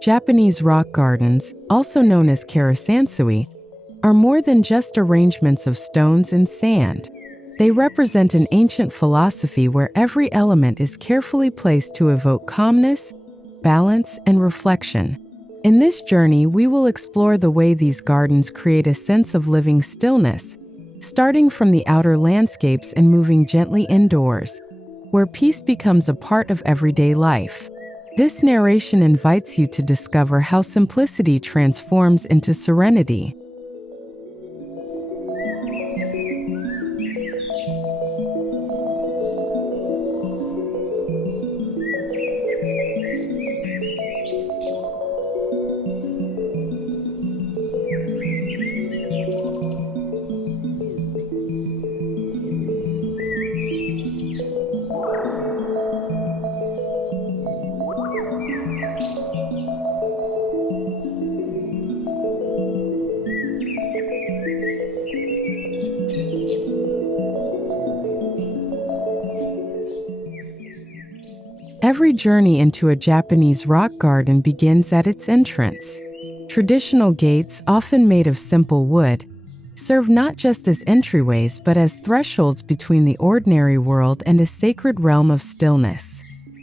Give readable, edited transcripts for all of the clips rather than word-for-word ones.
Japanese rock gardens, also known as karesansui, are more than just arrangements of stones and sand. They represent an ancient philosophy where every element is carefully placed to evoke calmness, balance, and reflection. In this journey, we will explore the way these gardens create a sense of living stillness, starting from the outer landscapes and moving gently indoors, where peace becomes a part of everyday life. This narration invites you to discover how simplicity transforms into serenity. Every journey into a Japanese rock garden begins at its entrance. Traditional gates, often made of simple wood, serve not just as entryways but as thresholds between the ordinary world and a sacred realm of stillness.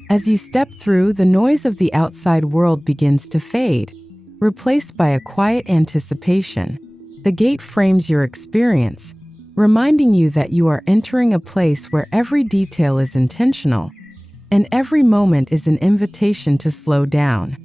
As you step through, the noise of the outside world begins to fade, replaced by a quiet anticipation. The gate frames your experience, reminding you that you are entering a place where every detail is intentional, and every moment is an invitation to slow down.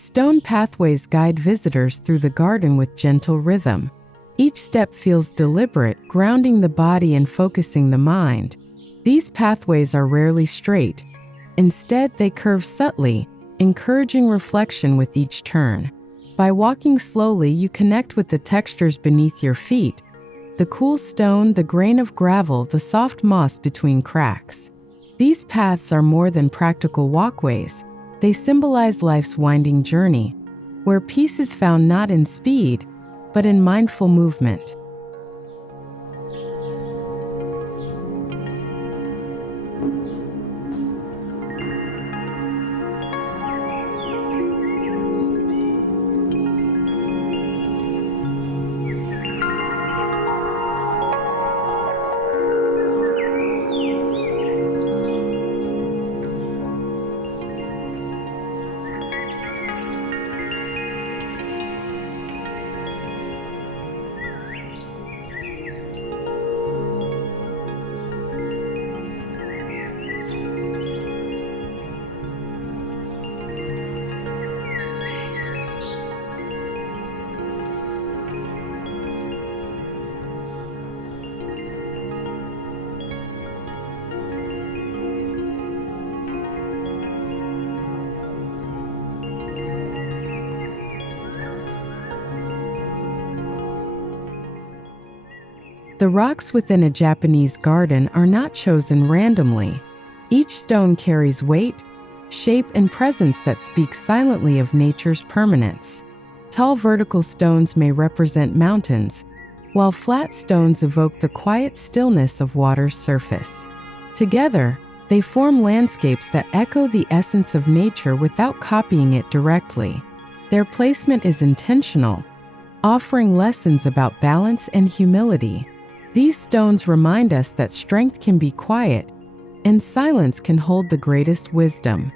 Stone pathways guide visitors through the garden with gentle rhythm. Each step feels deliberate, grounding the body and focusing the mind. These pathways are rarely straight. Instead, they curve subtly, encouraging reflection with each turn. By walking slowly, you connect with the textures beneath your feet: the cool stone, the grain of gravel, the soft moss between cracks. These paths are more than practical walkways. They symbolize life's winding journey, where peace is found not in speed, but in mindful movement. The rocks within a Japanese garden are not chosen randomly. Each stone carries weight, shape, and presence that speaks silently of nature's permanence. Tall vertical stones may represent mountains, while flat stones evoke the quiet stillness of water's surface. Together, they form landscapes that echo the essence of nature without copying it directly. Their placement is intentional, offering lessons about balance and humility. These stones remind us that strength can be quiet, and silence can hold the greatest wisdom.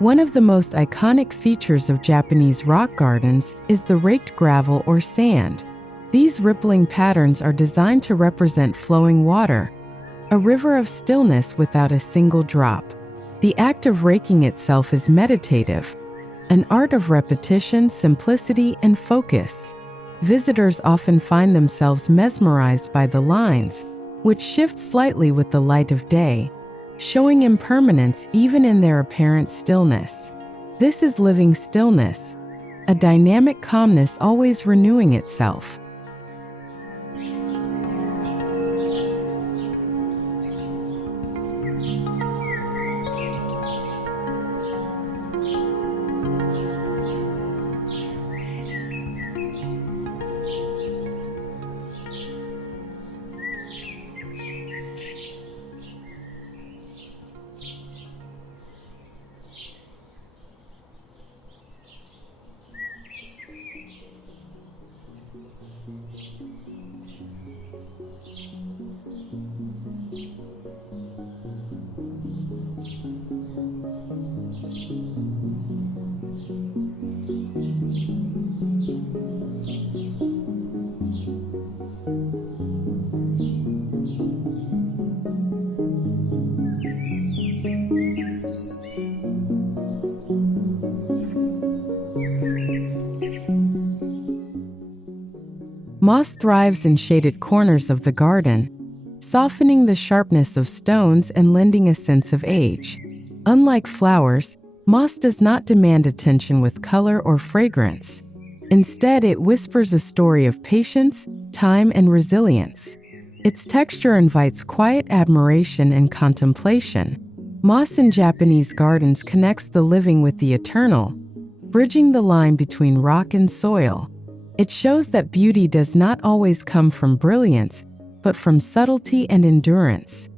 One of the most iconic features of Japanese rock gardens is the raked gravel or sand. These rippling patterns are designed to represent flowing water, a river of stillness without a single drop. The act of raking itself is meditative, an art of repetition, simplicity, and focus. Visitors often find themselves mesmerized by the lines, which shift slightly with the light of day, showing impermanence even in their apparent stillness. This is living stillness, a dynamic calmness always renewing itself. Moss thrives in shaded corners of the garden, softening the sharpness of stones and lending a sense of age. Unlike flowers, moss does not demand attention with color or fragrance. Instead, it whispers a story of patience, time, and resilience. Its texture invites quiet admiration and contemplation. Moss in Japanese gardens connects the living with the eternal, bridging the line between rock and soil. It shows that beauty does not always come from brilliance, but from subtlety and endurance.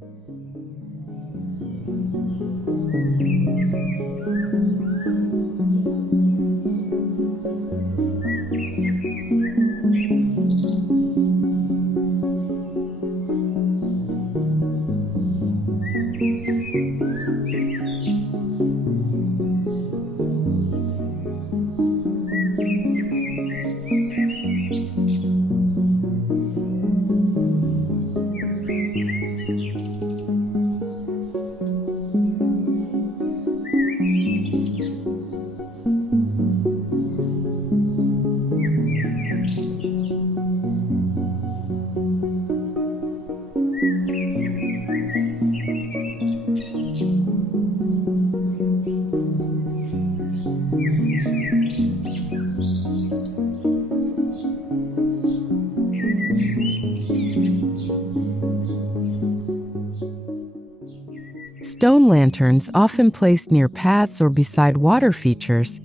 Stone lanterns, often placed near paths or beside water features,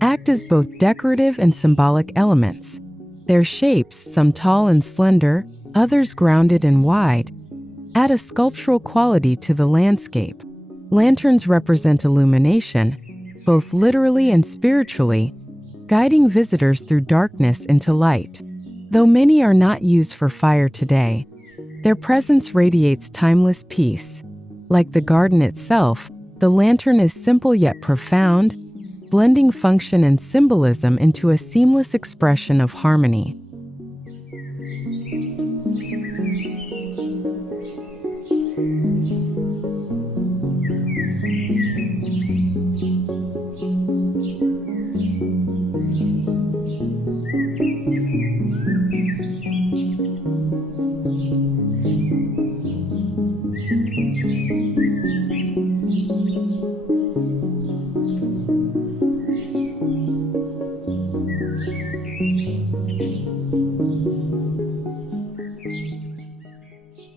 act as both decorative and symbolic elements. Their shapes, some tall and slender, others grounded and wide, add a sculptural quality to the landscape. Lanterns represent illumination, both literally and spiritually, guiding visitors through darkness into light. Though many are not used for fire today, their presence radiates timeless peace. Like the garden itself, the lantern is simple yet profound, blending function and symbolism into a seamless expression of harmony.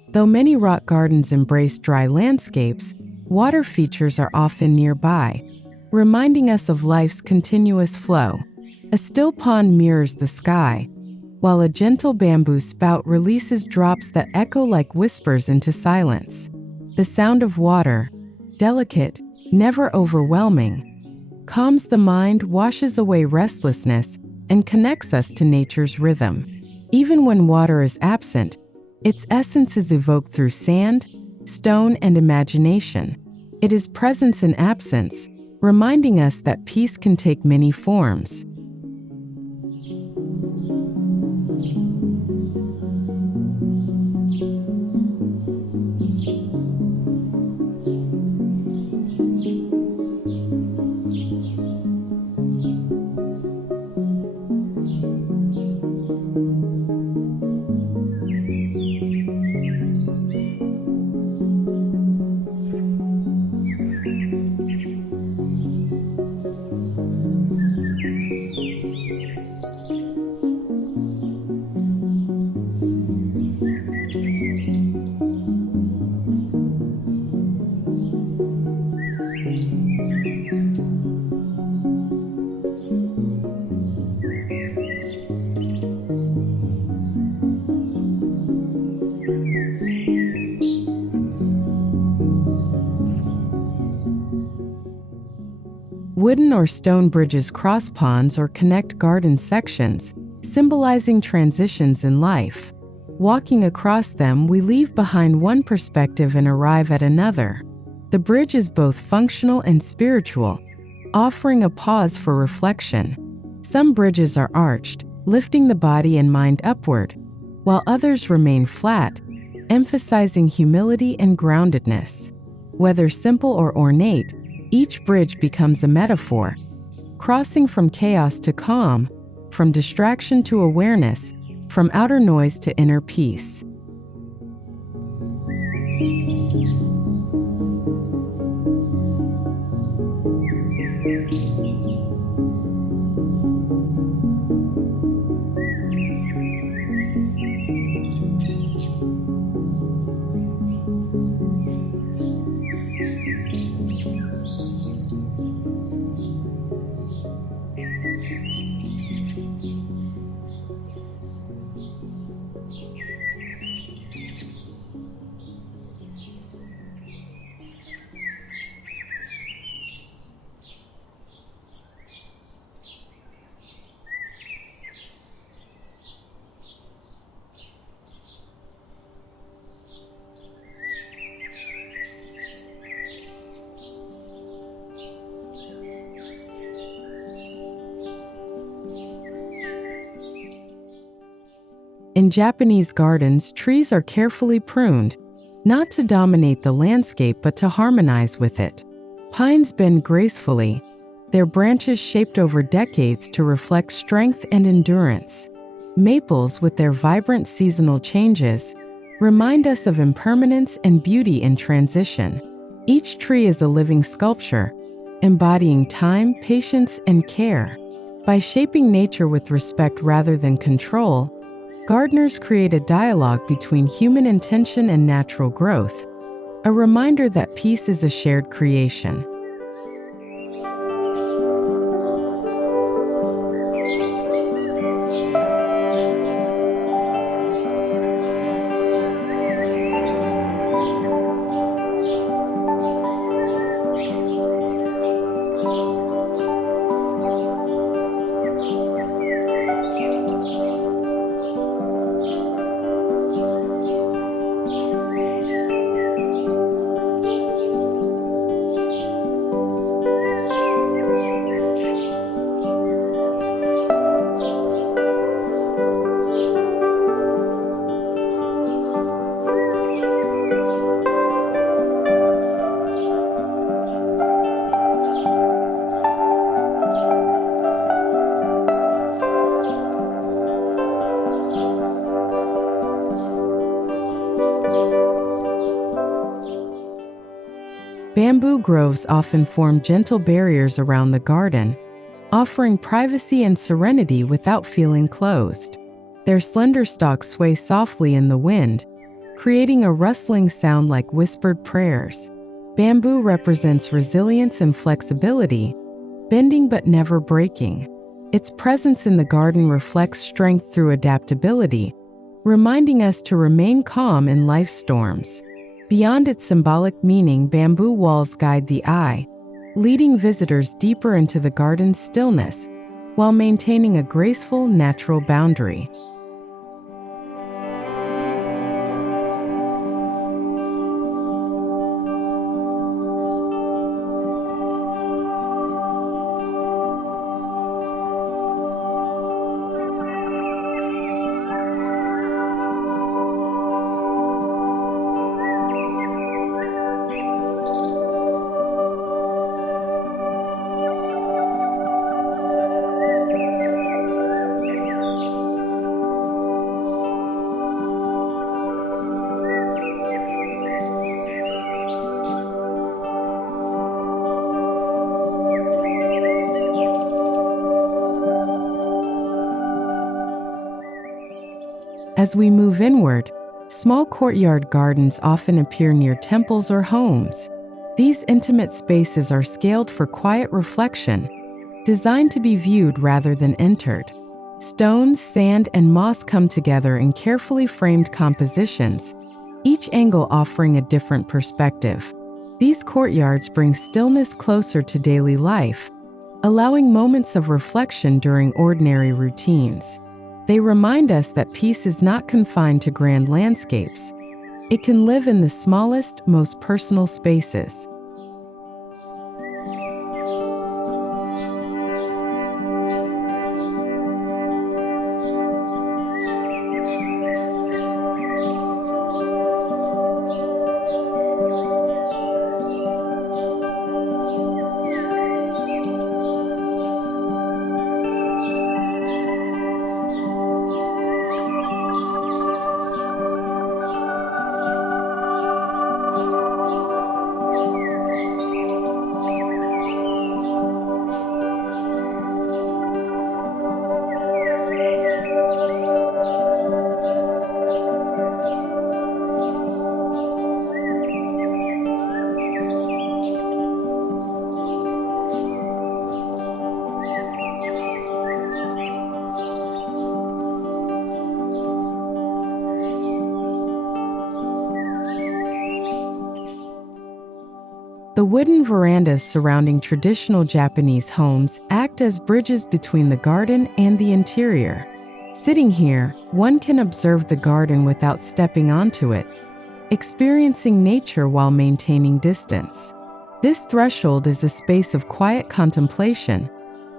Though many rock gardens embrace dry landscapes, water features are often nearby, reminding us of life's continuous flow. A still pond mirrors the sky, while a gentle bamboo spout releases drops that echo like whispers into silence. The sound of water, delicate, never overwhelming, calms the mind, washes away restlessness, and connects us to nature's rhythm. Even when water is absent, its essence is evoked through sand, stone, and imagination. It is presence in absence, reminding us that peace can take many forms. Wooden or stone bridges cross ponds or connect garden sections, symbolizing transitions in life. Walking across them, we leave behind one perspective and arrive at another. The bridge is both functional and spiritual, offering a pause for reflection. Some bridges are arched, lifting the body and mind upward, while others remain flat, emphasizing humility and groundedness. Whether simple or ornate, each bridge becomes a metaphor, crossing from chaos to calm, from distraction to awareness, from outer noise to inner peace. In Japanese gardens, trees are carefully pruned, not to dominate the landscape but to harmonize with it. Pines bend gracefully, their branches shaped over decades to reflect strength and endurance. Maples, with their vibrant seasonal changes, remind us of impermanence and beauty in transition. Each tree is a living sculpture, embodying time, patience, and care. By shaping nature with respect rather than control, gardeners create a dialogue between human intention and natural growth, a reminder that peace is a shared creation. Bamboo groves often form gentle barriers around the garden, offering privacy and serenity without feeling closed. Their slender stalks sway softly in the wind, creating a rustling sound like whispered prayers. Bamboo represents resilience and flexibility, bending but never breaking. Its presence in the garden reflects strength through adaptability, reminding us to remain calm in life's storms. Beyond its symbolic meaning, bamboo walls guide the eye, leading visitors deeper into the garden's stillness, while maintaining a graceful, natural boundary. As we move inward, small courtyard gardens often appear near temples or homes. These intimate spaces are scaled for quiet reflection, designed to be viewed rather than entered. Stones, sand, and moss come together in carefully framed compositions, each angle offering a different perspective. These courtyards bring stillness closer to daily life, allowing moments of reflection during ordinary routines. They remind us that peace is not confined to grand landscapes. It can live in the smallest, most personal spaces. The wooden verandas surrounding traditional Japanese homes act as bridges between the garden and the interior. Sitting here, one can observe the garden without stepping onto it, experiencing nature while maintaining distance. This threshold is a space of quiet contemplation,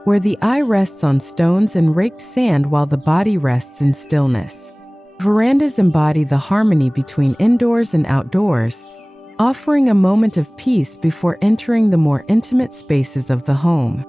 where the eye rests on stones and raked sand while the body rests in stillness. Verandas embody the harmony between indoors and outdoors, offering a moment of peace before entering the more intimate spaces of the home.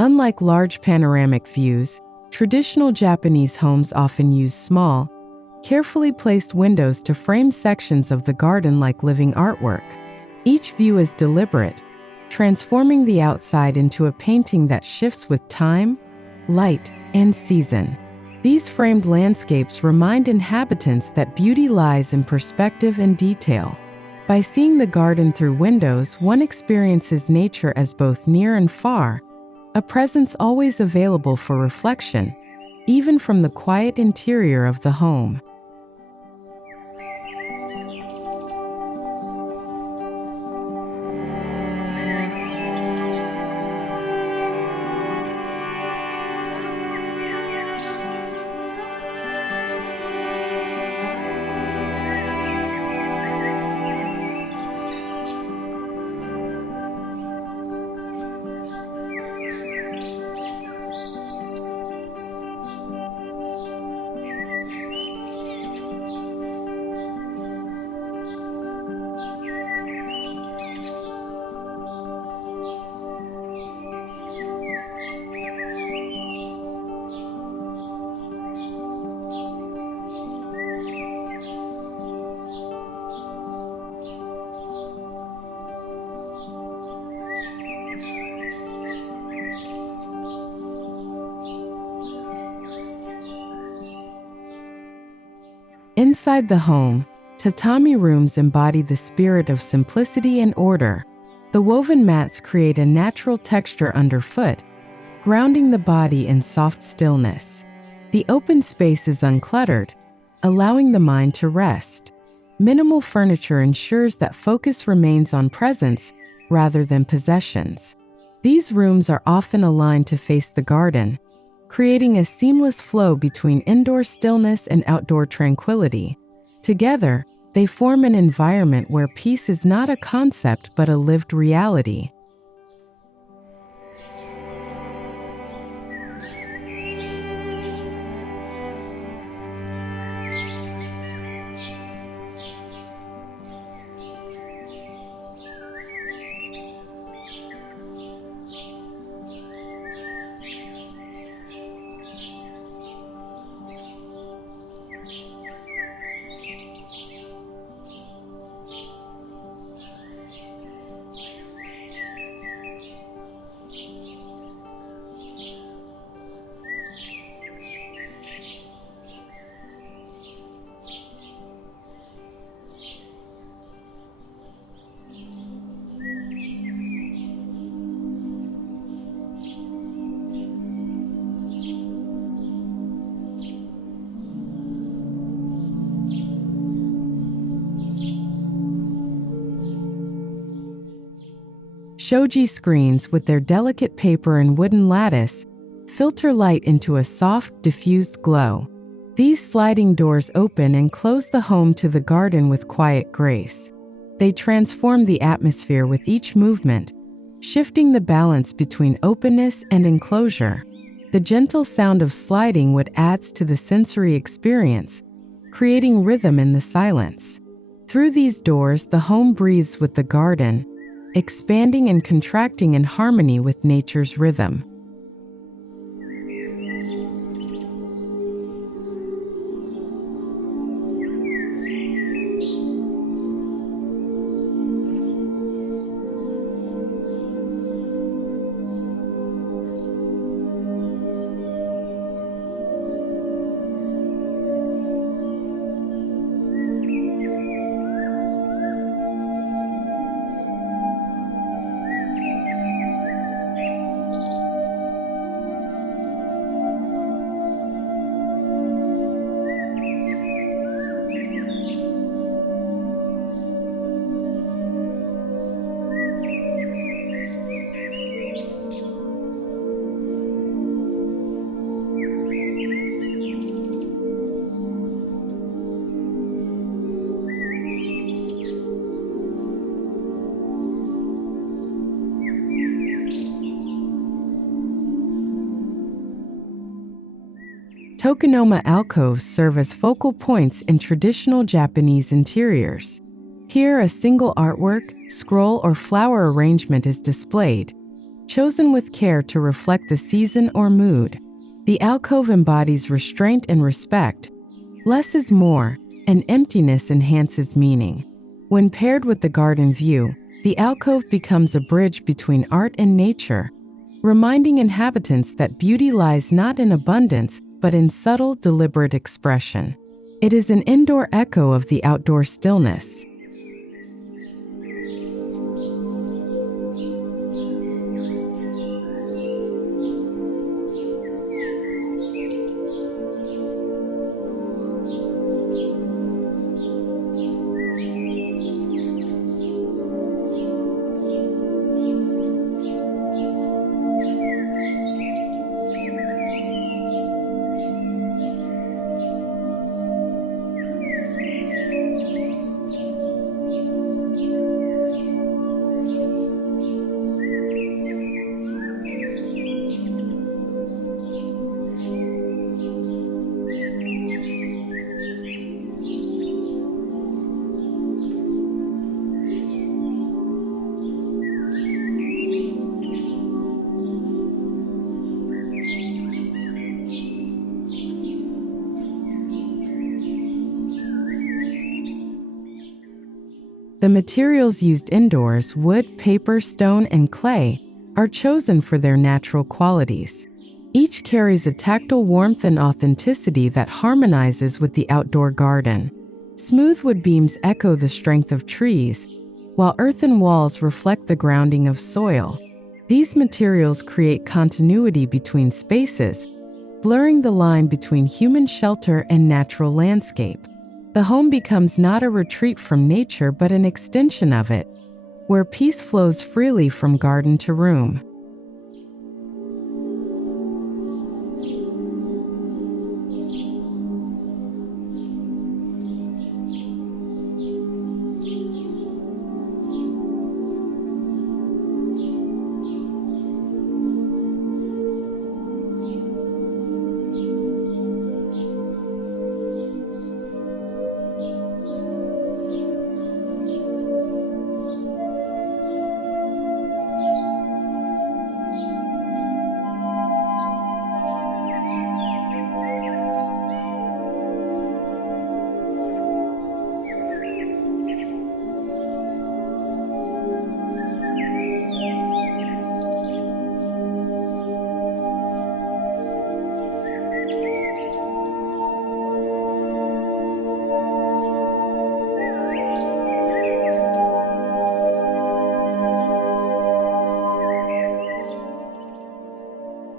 Unlike large panoramic views, traditional Japanese homes often use small, carefully placed windows to frame sections of the garden like living artwork. Each view is deliberate, transforming the outside into a painting that shifts with time, light, and season. These framed landscapes remind inhabitants that beauty lies in perspective and detail. By seeing the garden through windows, one experiences nature as both near and far, a presence always available for reflection, even from the quiet interior of the home. Inside the home, tatami rooms embody the spirit of simplicity and order. The woven mats create a natural texture underfoot, grounding the body in soft stillness. The open space is uncluttered, allowing the mind to rest. Minimal furniture ensures that focus remains on presence rather than possessions. These rooms are often aligned to face the garden, creating a seamless flow between indoor stillness and outdoor tranquility. Together, they form an environment where peace is not a concept but a lived reality. Shoji screens with their delicate paper and wooden lattice filter light into a soft, diffused glow. These sliding doors open and close the home to the garden with quiet grace. They transform the atmosphere with each movement, shifting the balance between openness and enclosure. The gentle sound of sliding wood adds to the sensory experience, creating rhythm in the silence. Through these doors, the home breathes with the garden, expanding and contracting in harmony with nature's rhythm. Tokonoma alcoves serve as focal points in traditional Japanese interiors. Here, a single artwork, scroll, or flower arrangement is displayed, chosen with care to reflect the season or mood. The alcove embodies restraint and respect. Less is more, and emptiness enhances meaning. When paired with the garden view, the alcove becomes a bridge between art and nature, reminding inhabitants that beauty lies not in abundance, but in subtle, deliberate expression. It is an indoor echo of the outdoor stillness. The materials used indoors, wood, paper, stone, and clay, are chosen for their natural qualities. Each carries a tactile warmth and authenticity that harmonizes with the outdoor garden. Smooth wood beams echo the strength of trees, while earthen walls reflect the grounding of soil. These materials create continuity between spaces, blurring the line between human shelter and natural landscape. The home becomes not a retreat from nature but an extension of it, where peace flows freely from garden to room.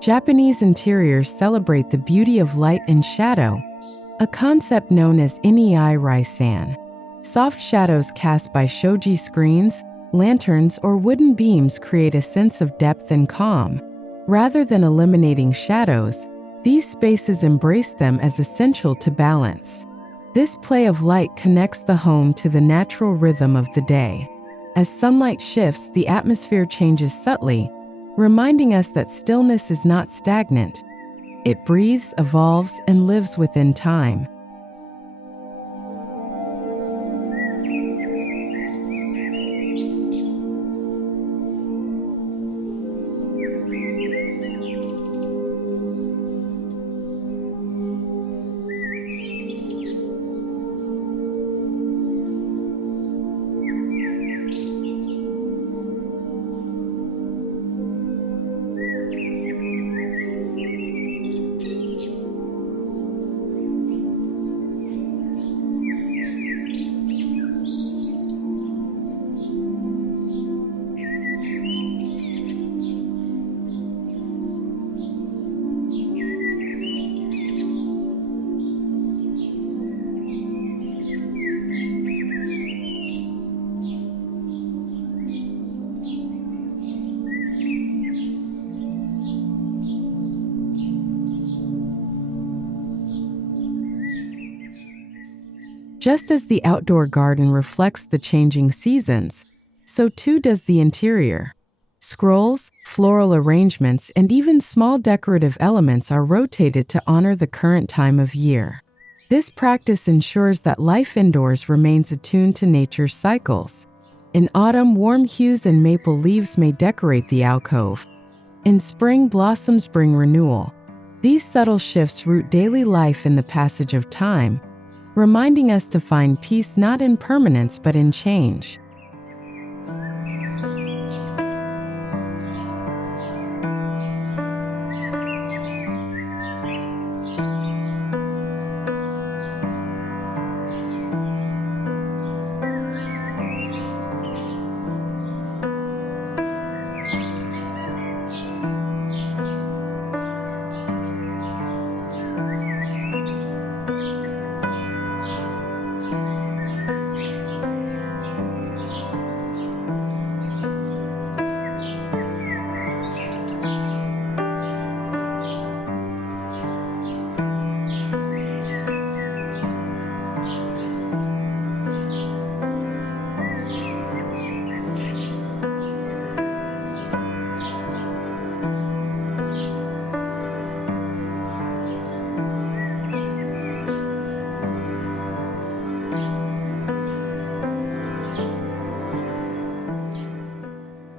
Japanese interiors celebrate the beauty of light and shadow, a concept known as inai-rai-san. Soft shadows cast by shoji screens, lanterns, or wooden beams create a sense of depth and calm. Rather than eliminating shadows, these spaces embrace them as essential to balance. This play of light connects the home to the natural rhythm of the day. As sunlight shifts, the atmosphere changes subtly, reminding us that stillness is not stagnant. It breathes, evolves, and lives within time. Just as the outdoor garden reflects the changing seasons, so too does the interior. Scrolls, floral arrangements, and even small decorative elements are rotated to honor the current time of year. This practice ensures that life indoors remains attuned to nature's cycles. In autumn, warm hues and maple leaves may decorate the alcove. In spring, blossoms bring renewal. These subtle shifts root daily life in the passage of time, reminding us to find peace not in permanence but in change.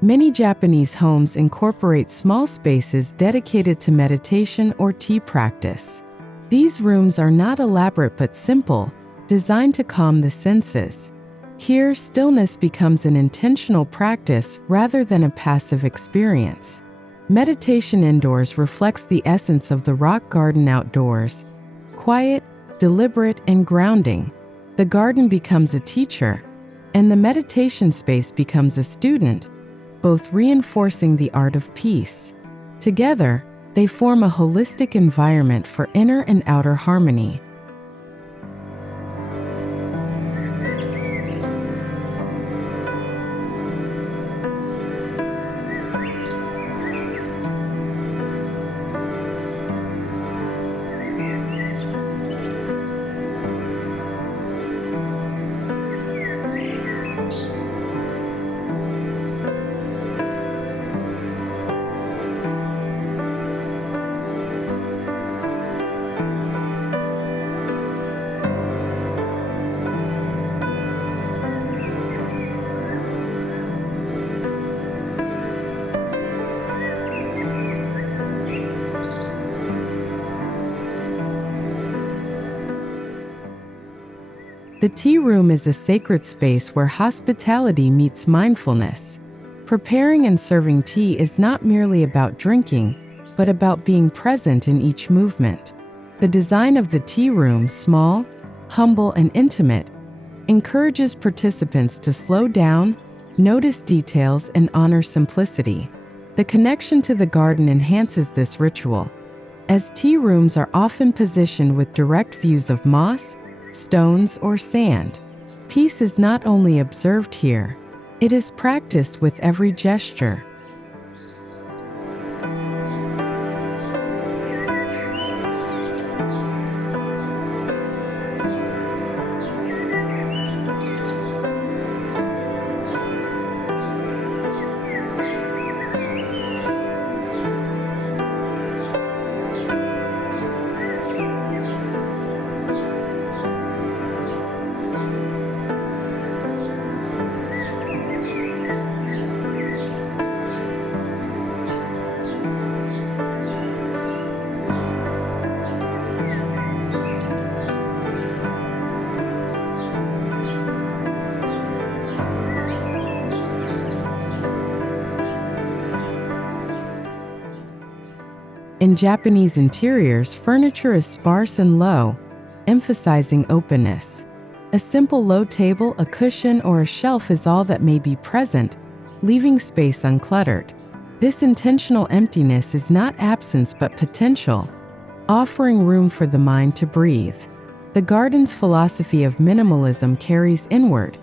Many Japanese homes incorporate small spaces dedicated to meditation or tea practice. These rooms are not elaborate but simple, designed to calm the senses. Here, stillness becomes an intentional practice rather than a passive experience. Meditation indoors reflects the essence of the rock garden outdoors: quiet, deliberate, and grounding. The garden becomes a teacher, and the meditation space becomes a student, both reinforcing the art of peace. Together, they form a holistic environment for inner and outer harmony. The tea room is a sacred space where hospitality meets mindfulness. Preparing and serving tea is not merely about drinking, but about being present in each movement. The design of the tea room, small, humble, and intimate, encourages participants to slow down, notice details, and honor simplicity. The connection to the garden enhances this ritual, as tea rooms are often positioned with direct views of moss, stones, or sand. Peace is not only observed here, it is practiced with every gesture. In Japanese interiors, furniture is sparse and low, emphasizing openness. A simple low table, a cushion, or a shelf is all that may be present, leaving space uncluttered. This intentional emptiness is not absence but potential, offering room for the mind to breathe. The garden's philosophy of minimalism carries inward,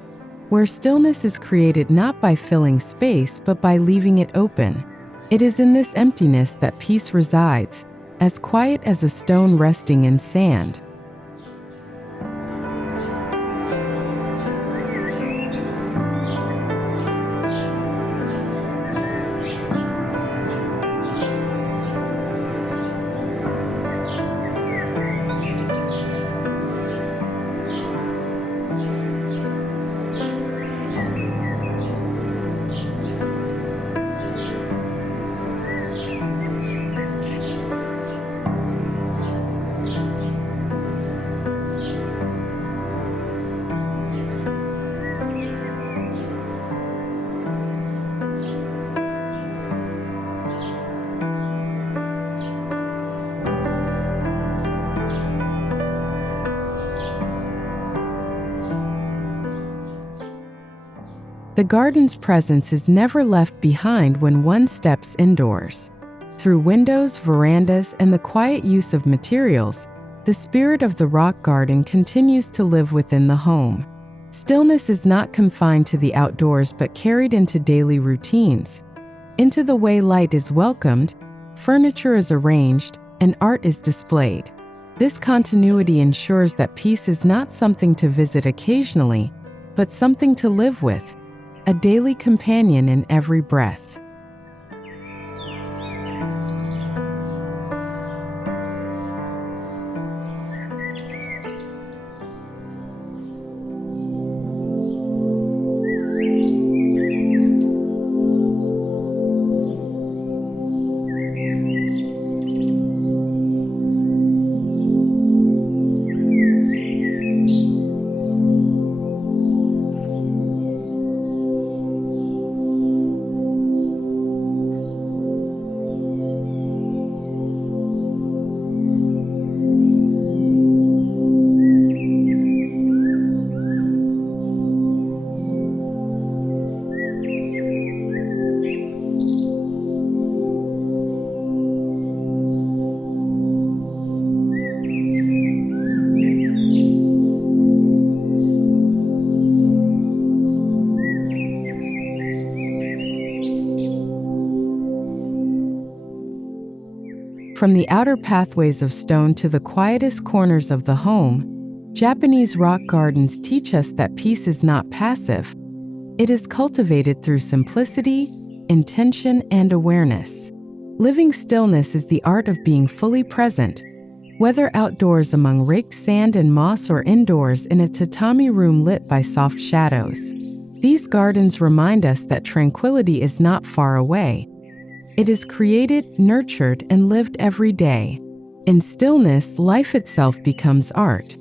where stillness is created not by filling space but by leaving it open. It is in this emptiness that peace resides, as quiet as a stone resting in sand. The garden's presence is never left behind when one steps indoors. Through windows, verandas, and the quiet use of materials, the spirit of the rock garden continues to live within the home. Stillness is not confined to the outdoors but carried into daily routines, into the way light is welcomed, furniture is arranged, and art is displayed. This continuity ensures that peace is not something to visit occasionally, but something to live with, a daily companion in every breath. From the outer pathways of stone to the quietest corners of the home, Japanese rock gardens teach us that peace is not passive. It is cultivated through simplicity, intention, and awareness. Living stillness is the art of being fully present, whether outdoors among raked sand and moss or indoors in a tatami room lit by soft shadows. These gardens remind us that tranquility is not far away. It is created, nurtured, and lived every day. In stillness, life itself becomes art.